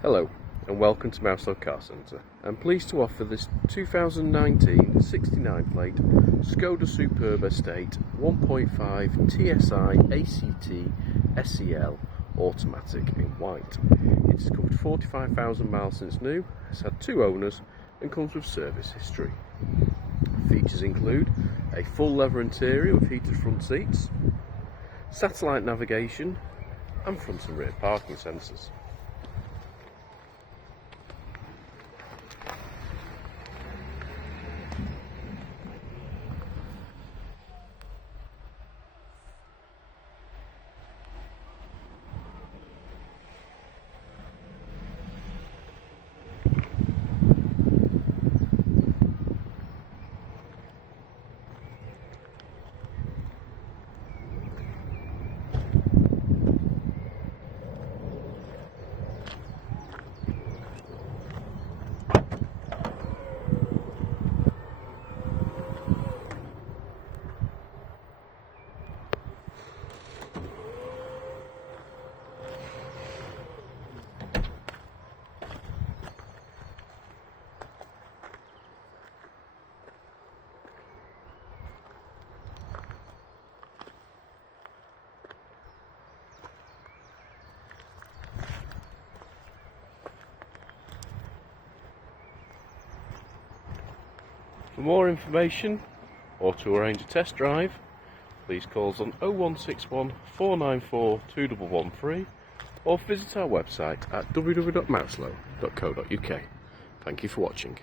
Hello and welcome to Mouselow Car Centre. I'm pleased to offer this 2019 69 plate Skoda SUBERB Estate 1.5 TSI ACT SEL automatic in white. It's covered 45,000 miles since new, has had 2 owners and comes with service history. Features include a full leather interior with heated front seats, satellite navigation and front and rear parking sensors. For more information or to arrange a test drive, please call us on 0161 494 2113 or visit our website at www.mouselow.co.uk. Thank you for watching.